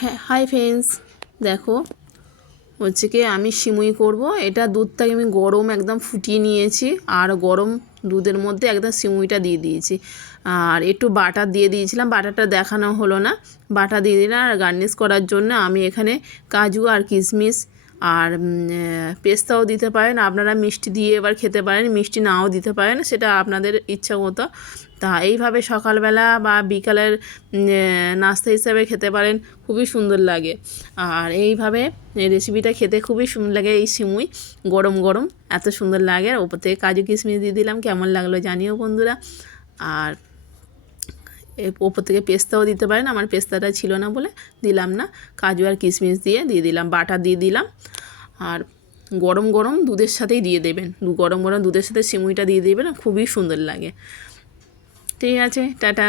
হ্যাঁ, hi friends, দেখো হচ্ছে কি আমি সিমুই করব। এটা দুধটাকে আমি গরম একদম ফুটিয়ে নিয়েছি, আর গরম দুধের মধ্যে একদম সিমুইটা দিয়ে দিয়েছি, আর একটু বাটার দিয়ে দিয়েছিলাম। বাটারটা দেখানো হলো না, বাটা দিয়ে দিলাম। আর গার্নিশ করার জন্য আমি এখানে কাজু আর কিশমিশ আর পেস্তাও দিতে পারেন আপনারা, মিষ্টি দিয়ে এবার খেতে পারেন, মিষ্টি নাও দিতে পারেন, সেটা আপনাদের ইচ্ছা মতো। তা এইভাবে সকালবেলা বা বিকালের নাস্তা হিসাবে খেতে পারেন, খুবই সুন্দর লাগে। আর এইভাবে এই রেসিপিটা খেতে খুবই সুন্দর লাগে। এই সিমুই গরম গরম এত সুন্দর লাগে। আর ওপর থেকে কাজু কিশমিশ দিয়ে দিলাম, কেমন লাগলো জানিও বন্ধুরা। আর ওপর থেকে পেস্তাও দিতে পারেন, আমার পেস্তাটা ছিল না বলে দিলাম না। কাজু আর কিশমিশ দিয়ে দিলাম, বাটার দিয়ে দিলাম। আর গরম গরম দুধের সাথেই দিয়ে দেবেন, গরম গরম দুধের সাথে সিমুইটা দিয়ে দেবেন, খুবই সুন্দর লাগে। ঠিক আছে, টাটা।